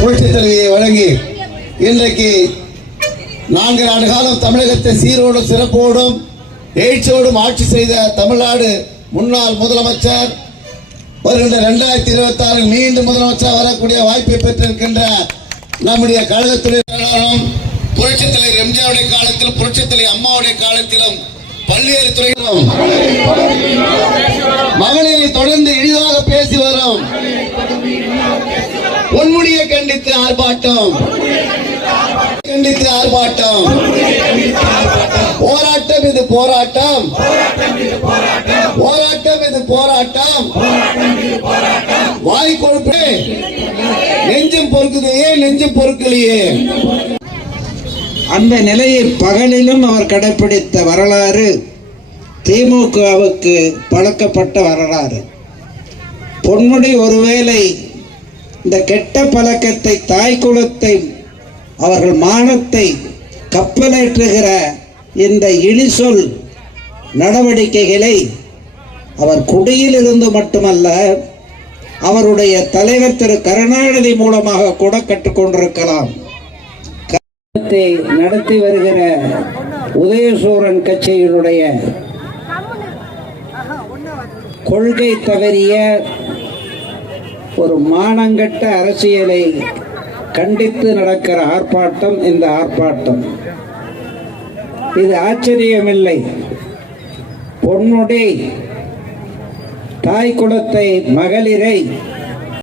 புரட்சி தலைவியை வழங்கி இன்றைக்கு 4 ஆண்டு காலம் தமிழகத்தை சீரோடும் சிறப்போடும் எழுச்சியோடும் ஆட்சி செய்த தமிழ்நாடு முன்னாள் முதலமைச்சர் வருகின்ற 2026 மீண்டும் முதலமைச்சர் வரக்கூடிய வாய்ப்பை பெற்றிருக்கின்ற நம்முடைய கழகத்துடைய புரட்சி தலைவர் எம்ஜிஆருடைய காலத்திலும் புரட்சி தலைவர் அம்மாவுடைய காலத்திலும் பல்வேறு துறைகளும் மகளிரை தொடர்ந்து இழிவாக பேசி வரும் பொன்முடியை கண்டித்து ஆர்ப்பாட்டம் போராட்டம் இது போராட்டம் இது போராட்டம் வாய் கொழுப்பு நெஞ்சும் பொறுக்குதையே நெஞ்சும் பொறுக்கலையே. அந்த நிலையை பகலிலும் அவர் கடைபிடித்த வரலாறு திமுகவுக்கு பழக்கப்பட்ட வரலாறு. பொன்முடி ஒருவேளை இந்த கெட்ட பழக்கத்தை, தாய் குலத்தை, அவர்கள் மானத்தை கப்பலேற்றுகிற இந்த இழிசொல் நடவடிக்கைகளை அவர் குடியில் இருந்து மட்டுமல்ல, அவருடைய தலைவர் திரு கருணாநிதி மூலமாக கூட கற்றுக்கொண்டிருக்கலாம். நடத்தி வருகிற உதயசூரன் கட்சியினுடைய கொள்கை தவறிய ஒரு மானங்கட்ட அரசியலை கண்டித்து நடக்கிற ஆர்ப்பாட்டம் இந்த ஆர்ப்பாட்டம். இது ஆச்சரியமில்லை. பொன்முடி தாய் குலத்தை, மகளிரை